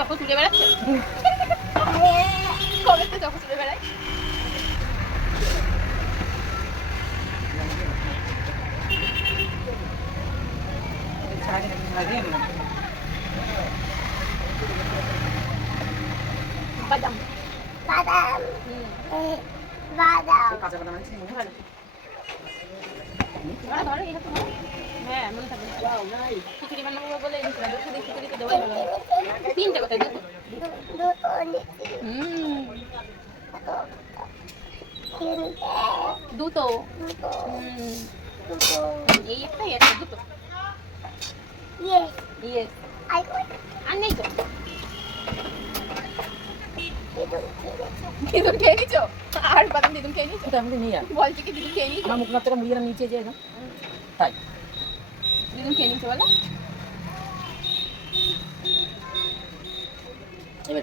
choco তুলে বেড়াচ্ছে কবে তো চকো তুলে বেড়ায় বাদাম বাদাম বাদাম কাঁচা বাদাম আছে মনে হয় ধরো ধরো এটা তো হ্যাঁ মনে থাকবে খিচুড়ি বানাবো বলে শুধু খিচুড়িতে দেওয়াই হলো তিনটে কথা দুটো এই একটা এটা দুটো ইয়েস আর নেই তো দিদুন খেয়ে নিছো আর বাদাম দিদুন খেয়ে নিছো এটা আমি নিয়ে আর বলছি কি দিদুন খেয়ে নিছো আমার মুখ না থেকে মুড়িয়ে নিচে যায় না তাই দিদুন খেয়ে নিছো বলো এবার